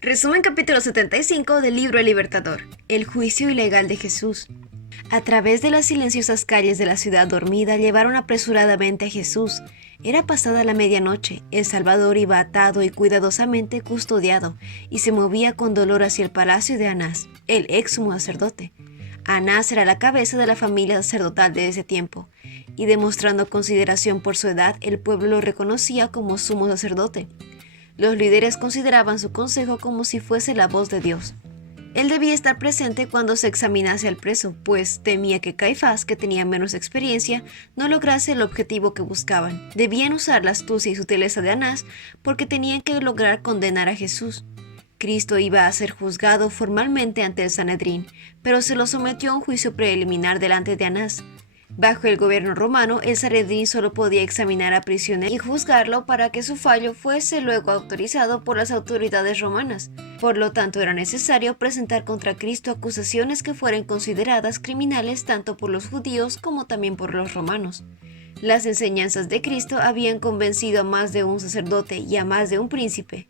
Resumen capítulo 75 del libro El Libertador, el juicio ilegal de Jesús. A través de las silenciosas calles de la ciudad dormida llevaron apresuradamente a Jesús. Era pasada la medianoche, el Salvador iba atado y cuidadosamente custodiado, y se movía con dolor hacia el palacio de Anás, el ex sumo sacerdote. Anás era la cabeza de la familia sacerdotal de ese tiempo, y demostrando consideración por su edad, el pueblo lo reconocía como sumo sacerdote. Los líderes consideraban su consejo como si fuese la voz de Dios. Él debía estar presente cuando se examinase al preso, pues temía que Caifás, que tenía menos experiencia, no lograse el objetivo que buscaban. Debían usar la astucia y sutileza de Anás porque tenían que lograr condenar a Jesús. Cristo iba a ser juzgado formalmente ante el Sanedrín, pero se lo sometió a un juicio preliminar delante de Anás. Bajo el gobierno romano, el Sanedrín solo podía examinar a prisionero y juzgarlo para que su fallo fuese luego autorizado por las autoridades romanas. Por lo tanto, era necesario presentar contra Cristo acusaciones que fueran consideradas criminales tanto por los judíos como también por los romanos. Las enseñanzas de Cristo habían convencido a más de un sacerdote y a más de un príncipe.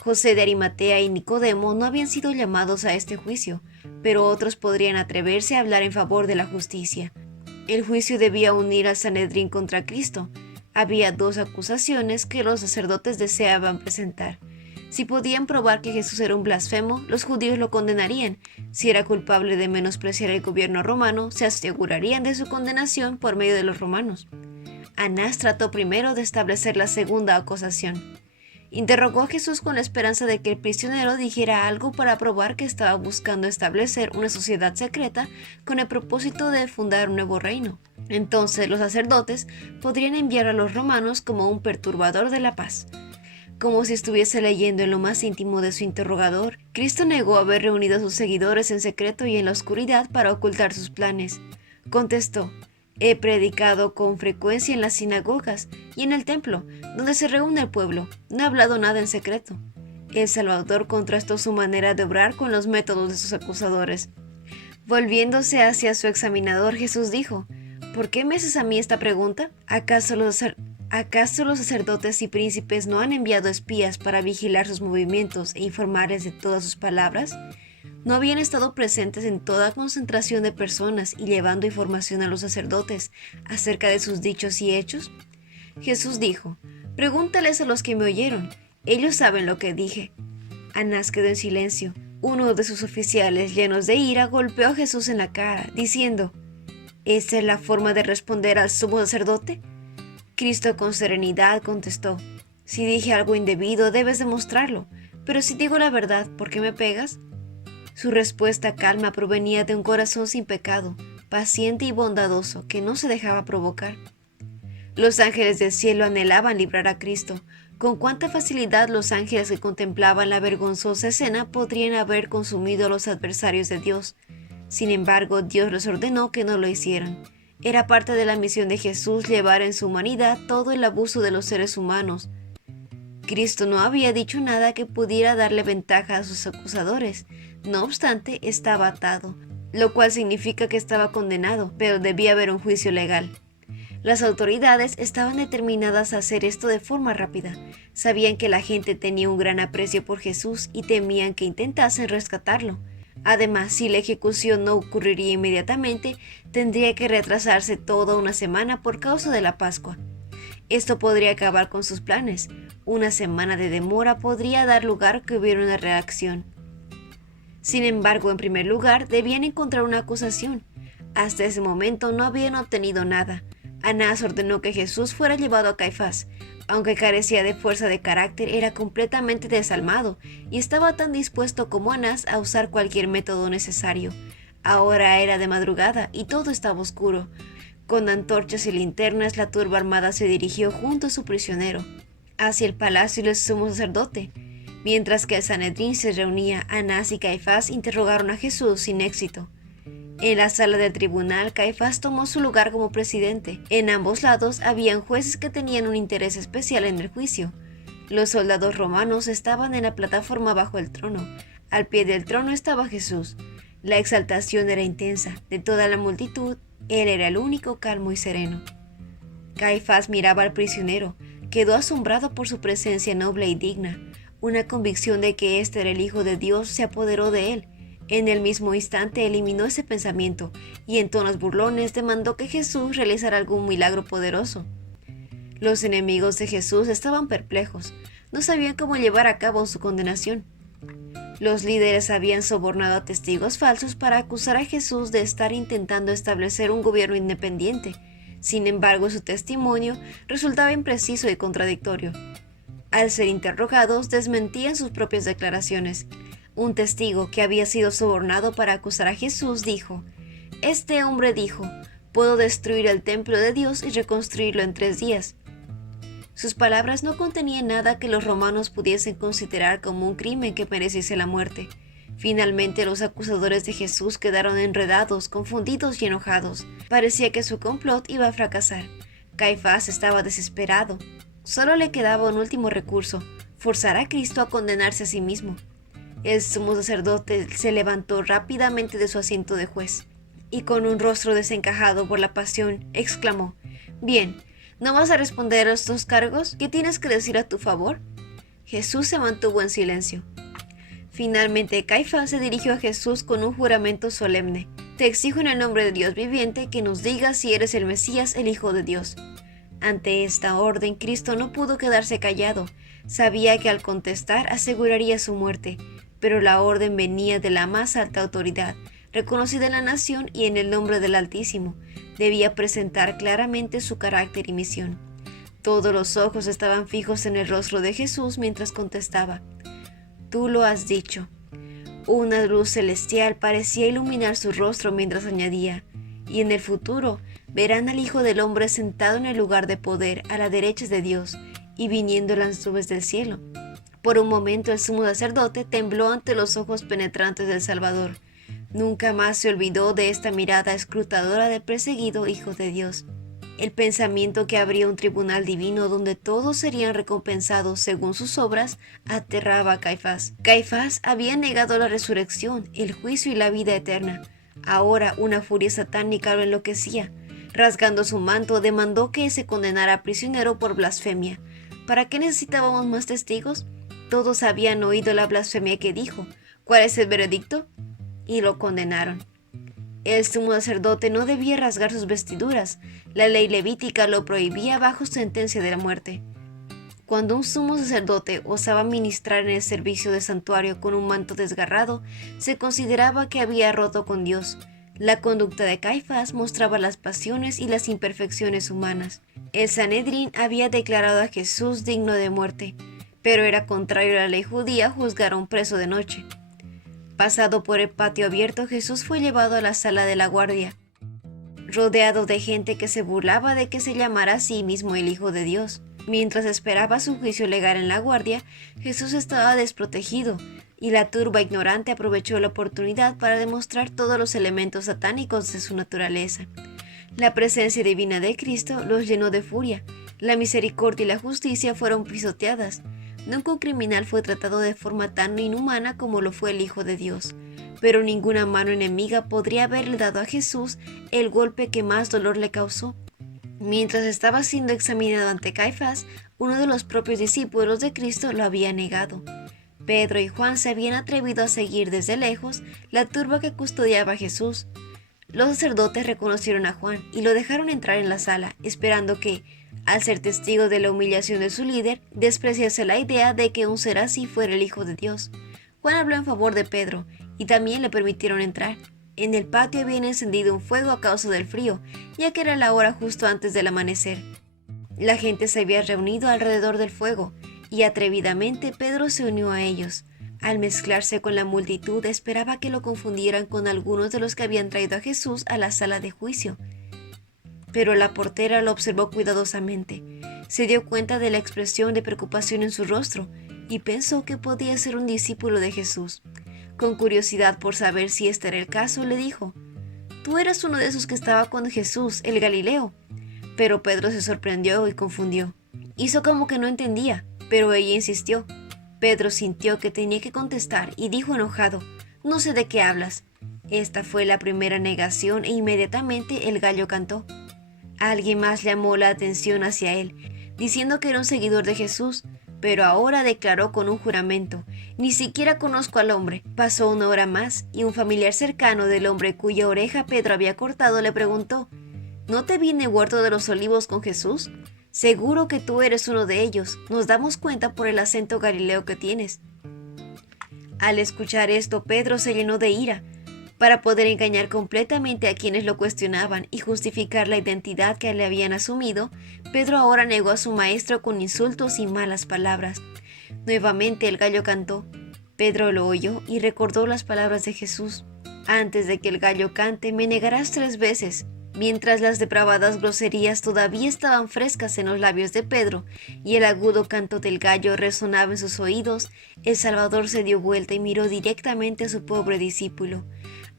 José de Arimatea y Nicodemo no habían sido llamados a este juicio, pero otros podrían atreverse a hablar en favor de la justicia. El juicio debía unir al Sanedrín contra Cristo. Había dos acusaciones que los sacerdotes deseaban presentar. Si podían probar que Jesús era un blasfemo, los judíos lo condenarían. Si era culpable de menospreciar el gobierno romano, se asegurarían de su condenación por medio de los romanos. Anás trató primero de establecer la segunda acusación. Interrogó a Jesús con la esperanza de que el prisionero dijera algo para probar que estaba buscando establecer una sociedad secreta con el propósito de fundar un nuevo reino. Entonces los sacerdotes podrían enviar a los romanos como un perturbador de la paz. Como si estuviese leyendo en lo más íntimo de su interrogador, Cristo negó haber reunido a sus seguidores en secreto y en la oscuridad para ocultar sus planes. Contestó: he predicado con frecuencia en las sinagogas y en el templo, donde se reúne el pueblo. No he hablado nada en secreto. El Salvador contrastó su manera de obrar con los métodos de sus acusadores. Volviéndose hacia su examinador, Jesús dijo: ¿por qué me haces a mí esta pregunta? ¿Acaso los sacerdotes y príncipes no han enviado espías para vigilar sus movimientos e informarles de todas sus palabras? ¿No habían estado presentes en toda concentración de personas y llevando información a los sacerdotes acerca de sus dichos y hechos? Jesús dijo: pregúntales a los que me oyeron, ellos saben lo que dije. Anás quedó en silencio. Uno de sus oficiales, llenos de ira, golpeó a Jesús en la cara, diciendo: ¿esa es la forma de responder al sumo sacerdote? Cristo con serenidad contestó: si dije algo indebido, debes demostrarlo, pero si digo la verdad, ¿por qué me pegas? Su respuesta calma provenía de un corazón sin pecado, paciente y bondadoso, que no se dejaba provocar. Los ángeles del cielo anhelaban librar a Cristo. Con cuánta facilidad los ángeles que contemplaban la vergonzosa escena podrían haber consumido a los adversarios de Dios. Sin embargo, Dios les ordenó que no lo hicieran. Era parte de la misión de Jesús llevar en su humanidad todo el abuso de los seres humanos. Cristo no había dicho nada que pudiera darle ventaja a sus acusadores. No obstante, estaba atado, lo cual significa que estaba condenado, pero debía haber un juicio legal. Las autoridades estaban determinadas a hacer esto de forma rápida. Sabían que la gente tenía un gran aprecio por Jesús y temían que intentasen rescatarlo. Además, si la ejecución no ocurriría inmediatamente, tendría que retrasarse toda una semana por causa de la Pascua. Esto podría acabar con sus planes. Una semana de demora podría dar lugar a que hubiera una reacción. Sin embargo, en primer lugar, debían encontrar una acusación. Hasta ese momento no habían obtenido nada. Anás ordenó que Jesús fuera llevado a Caifás. Aunque carecía de fuerza de carácter, era completamente desalmado y estaba tan dispuesto como Anás a usar cualquier método necesario. Ahora era de madrugada y todo estaba oscuro. Con antorchas y linternas, la turba armada se dirigió junto a su prisionero hacia el palacio del sumo sacerdote. Mientras que el Sanedrín se reunía, Anás y Caifás interrogaron a Jesús sin éxito. En la sala del tribunal, Caifás tomó su lugar como presidente. En ambos lados habían jueces que tenían un interés especial en el juicio. Los soldados romanos estaban en la plataforma bajo el trono. Al pie del trono estaba Jesús. La exaltación era intensa. De toda la multitud, él era el único calmo y sereno. Caifás miraba al prisionero. Quedó asombrado por su presencia noble y digna. Una convicción de que éste era el Hijo de Dios se apoderó de él. En el mismo instante eliminó ese pensamiento y en tonos burlones demandó que Jesús realizara algún milagro poderoso. Los enemigos de Jesús estaban perplejos, no sabían cómo llevar a cabo su condenación. Los líderes habían sobornado a testigos falsos para acusar a Jesús de estar intentando establecer un gobierno independiente. Sin embargo, su testimonio resultaba impreciso y contradictorio. Al ser interrogados, desmentían sus propias declaraciones. Un testigo que había sido sobornado para acusar a Jesús dijo: «Este hombre dijo, puedo destruir el templo de Dios y reconstruirlo en 3 días». Sus palabras no contenían nada que los romanos pudiesen considerar como un crimen que mereciese la muerte. Finalmente, los acusadores de Jesús quedaron enredados, confundidos y enojados. Parecía que su complot iba a fracasar. Caifás estaba desesperado. Solo le quedaba un último recurso: forzar a Cristo a condenarse a sí mismo. El sumo sacerdote se levantó rápidamente de su asiento de juez y con un rostro desencajado por la pasión, exclamó: «Bien, ¿no vas a responder a estos cargos? ¿Qué tienes que decir a tu favor?». Jesús se mantuvo en silencio. Finalmente, Caifás se dirigió a Jesús con un juramento solemne: «Te exijo en el nombre de Dios viviente que nos digas si eres el Mesías, el Hijo de Dios». Ante esta orden, Cristo no pudo quedarse callado. Sabía que al contestar aseguraría su muerte, pero la orden venía de la más alta autoridad, reconocida en la nación y en el nombre del Altísimo. Debía presentar claramente su carácter y misión. Todos los ojos estaban fijos en el rostro de Jesús mientras contestaba: «Tú lo has dicho». Una luz celestial parecía iluminar su rostro mientras añadía: «Y en el futuro verán al Hijo del Hombre sentado en el lugar de poder a la derecha de Dios y viniendo en las nubes del cielo». Por un momento el sumo sacerdote tembló ante los ojos penetrantes del Salvador. Nunca más se olvidó de esta mirada escrutadora del perseguido Hijo de Dios. El pensamiento que habría un tribunal divino donde todos serían recompensados según sus obras aterraba a Caifás. Caifás había negado la resurrección, el juicio y la vida eterna. Ahora una furia satánica lo enloquecía. Rasgando su manto, demandó que se condenara prisionero por blasfemia. ¿Para qué necesitábamos más testigos? Todos habían oído la blasfemia que dijo. ¿Cuál es el veredicto? Y lo condenaron. El sumo sacerdote no debía rasgar sus vestiduras. La ley levítica lo prohibía bajo sentencia de la muerte. Cuando un sumo sacerdote osaba ministrar en el servicio del santuario con un manto desgarrado, se consideraba que había roto con Dios. La conducta de Caifás mostraba las pasiones y las imperfecciones humanas. El Sanedrín había declarado a Jesús digno de muerte, pero era contrario a la ley judía juzgar a un preso de noche. Pasado por el patio abierto, Jesús fue llevado a la sala de la guardia, rodeado de gente que se burlaba de que se llamara a sí mismo el Hijo de Dios. Mientras esperaba su juicio legal en la guardia, Jesús estaba desprotegido, y la turba ignorante aprovechó la oportunidad para demostrar todos los elementos satánicos de su naturaleza. La presencia divina de Cristo los llenó de furia. La misericordia y la justicia fueron pisoteadas. Nunca un criminal fue tratado de forma tan inhumana como lo fue el Hijo de Dios. Pero ninguna mano enemiga podría haberle dado a Jesús el golpe que más dolor le causó. Mientras estaba siendo examinado ante Caifás, uno de los propios discípulos de Cristo lo había negado. Pedro y Juan se habían atrevido a seguir desde lejos la turba que custodiaba a Jesús. Los sacerdotes reconocieron a Juan y lo dejaron entrar en la sala, esperando que, al ser testigo de la humillación de su líder, despreciase la idea de que un ser así fuera el Hijo de Dios. Juan habló en favor de Pedro y también le permitieron entrar. En el patio habían encendido un fuego a causa del frío, ya que era la hora justo antes del amanecer. La gente se había reunido alrededor del fuego, y atrevidamente Pedro se unió a ellos. Al mezclarse con la multitud, esperaba que lo confundieran con algunos de los que habían traído a Jesús a la sala de juicio. Pero la portera lo observó cuidadosamente. Se dio cuenta de la expresión de preocupación en su rostro y pensó que podía ser un discípulo de Jesús. Con curiosidad por saber si este era el caso, le dijo: «Tú eras uno de esos que estaba con Jesús, el Galileo». Pero Pedro se sorprendió y confundió. Hizo como que no entendía, pero ella insistió. Pedro sintió que tenía que contestar y dijo enojado: «No sé de qué hablas». Esta fue la primera negación e inmediatamente el gallo cantó. Alguien más llamó la atención hacia él, diciendo que era un seguidor de Jesús. Pero ahora declaró con un juramento: ni siquiera conozco al hombre. Pasó una hora más y un familiar cercano del hombre cuya oreja Pedro había cortado le preguntó: ¿no te vi en el huerto de los olivos con Jesús? Seguro que tú eres uno de ellos. Nos damos cuenta por el acento galileo que tienes. Al escuchar esto, Pedro se llenó de ira. Para poder engañar completamente a quienes lo cuestionaban y justificar la identidad que le habían asumido, Pedro ahora negó a su maestro con insultos y malas palabras. Nuevamente el gallo cantó. Pedro lo oyó y recordó las palabras de Jesús: antes de que el gallo cante, me negarás 3 veces. Mientras las depravadas groserías todavía estaban frescas en los labios de Pedro y el agudo canto del gallo resonaba en sus oídos, el Salvador se dio vuelta y miró directamente a su pobre discípulo.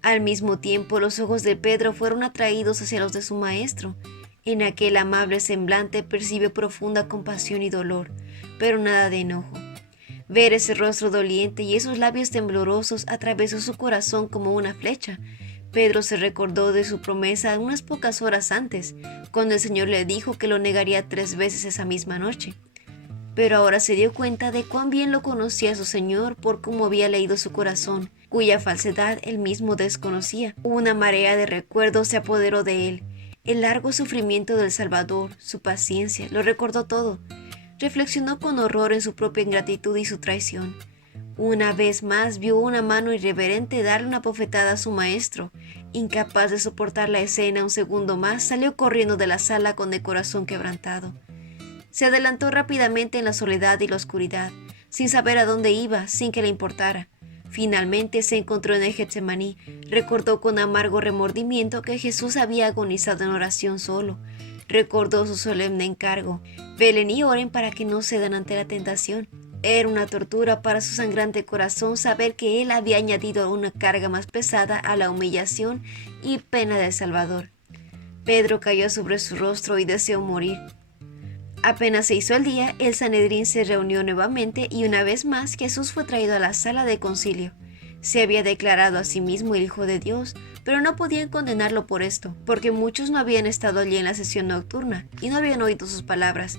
Al mismo tiempo, los ojos de Pedro fueron atraídos hacia los de su maestro. En aquel amable semblante percibió profunda compasión y dolor, pero nada de enojo. Ver ese rostro doliente y esos labios temblorosos atravesó su corazón como una flecha. Pedro se recordó de su promesa unas pocas horas antes, cuando el Señor le dijo que lo negaría 3 veces esa misma noche. Pero ahora se dio cuenta de cuán bien lo conocía su Señor por cómo había leído su corazón, cuya falsedad él mismo desconocía. Una marea de recuerdos se apoderó de él. El largo sufrimiento del Salvador, su paciencia, lo recordó todo. Reflexionó con horror en su propia ingratitud y su traición. Una vez más vio una mano irreverente darle una bofetada a su maestro. Incapaz de soportar la escena un segundo más, salió corriendo de la sala con el corazón quebrantado. Se adelantó rápidamente en la soledad y la oscuridad, sin saber a dónde iba, sin que le importara. Finalmente se encontró en el Getsemaní. Recordó con amargo remordimiento que Jesús había agonizado en oración solo. Recordó su solemne encargo: velen y oren para que no cedan ante la tentación. Era una tortura para su sangrante corazón saber que él había añadido una carga más pesada a la humillación y pena del Salvador. Pedro cayó sobre su rostro y deseó morir. Apenas se hizo el día, el Sanedrín se reunió nuevamente y una vez más Jesús fue traído a la sala de concilio. Se había declarado a sí mismo el Hijo de Dios, pero no podían condenarlo por esto, porque muchos no habían estado allí en la sesión nocturna y no habían oído sus palabras.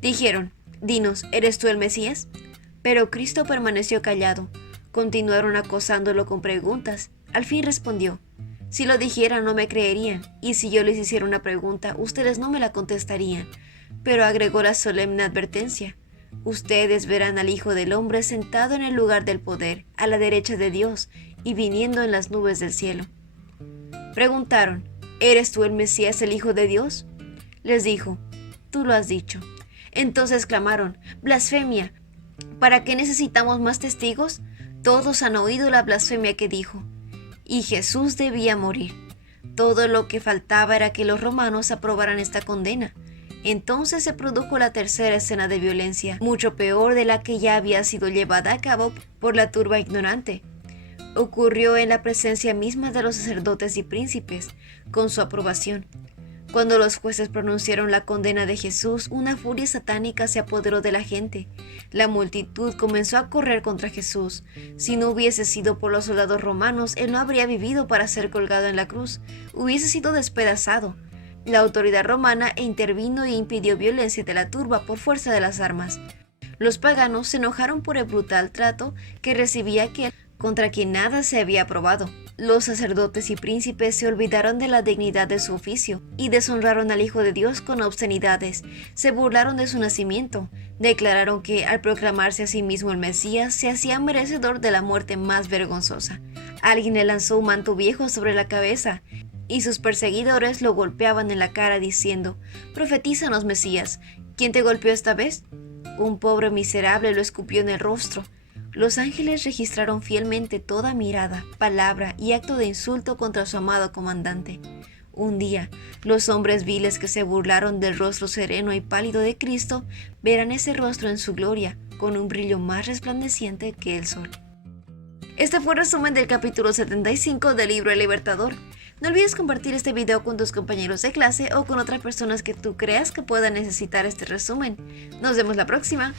Dijeron: «Dinos, ¿eres tú el Mesías?». Pero Cristo permaneció callado. Continuaron acosándolo con preguntas. Al fin respondió: «Si lo dijera no me creerían, y si yo les hiciera una pregunta, ustedes no me la contestarían». Pero agregó la solemne advertencia: «Ustedes verán al Hijo del Hombre sentado en el lugar del poder, a la derecha de Dios, y viniendo en las nubes del cielo». Preguntaron: «¿Eres tú el Mesías, el Hijo de Dios?». Les dijo: «Tú lo has dicho». Entonces clamaron: «¡Blasfemia! ¿Para qué necesitamos más testigos? Todos han oído la blasfemia que dijo». Y Jesús debía morir. Todo lo que faltaba era que los romanos aprobaran esta condena. Entonces se produjo la tercera escena de violencia, mucho peor de la que ya había sido llevada a cabo por la turba ignorante. Ocurrió en la presencia misma de los sacerdotes y príncipes, con su aprobación. Cuando los jueces pronunciaron la condena de Jesús, una furia satánica se apoderó de la gente. La multitud comenzó a correr contra Jesús. Si no hubiese sido por los soldados romanos, él no habría vivido para ser colgado en la cruz. Hubiese sido despedazado. La autoridad romana intervino e impidió violencia de la turba por fuerza de las armas. Los paganos se enojaron por el brutal trato que recibía aquel contra quien nada se había aprobado. Los sacerdotes y príncipes se olvidaron de la dignidad de su oficio y deshonraron al Hijo de Dios con obscenidades. Se burlaron de su nacimiento. Declararon que, al proclamarse a sí mismo el Mesías, se hacía merecedor de la muerte más vergonzosa. Alguien le lanzó un manto viejo sobre la cabeza y sus perseguidores lo golpeaban en la cara diciendo: «Profetízanos, Mesías, ¿quién te golpeó esta vez?». Un pobre miserable lo escupió en el rostro. Los ángeles registraron fielmente toda mirada, palabra y acto de insulto contra su amado comandante. Un día, los hombres viles que se burlaron del rostro sereno y pálido de Cristo verán ese rostro en su gloria, con un brillo más resplandeciente que el sol. Este fue el resumen del capítulo 75 del libro El Libertador. No olvides compartir este video con tus compañeros de clase o con otras personas que tú creas que puedan necesitar este resumen. Nos vemos la próxima.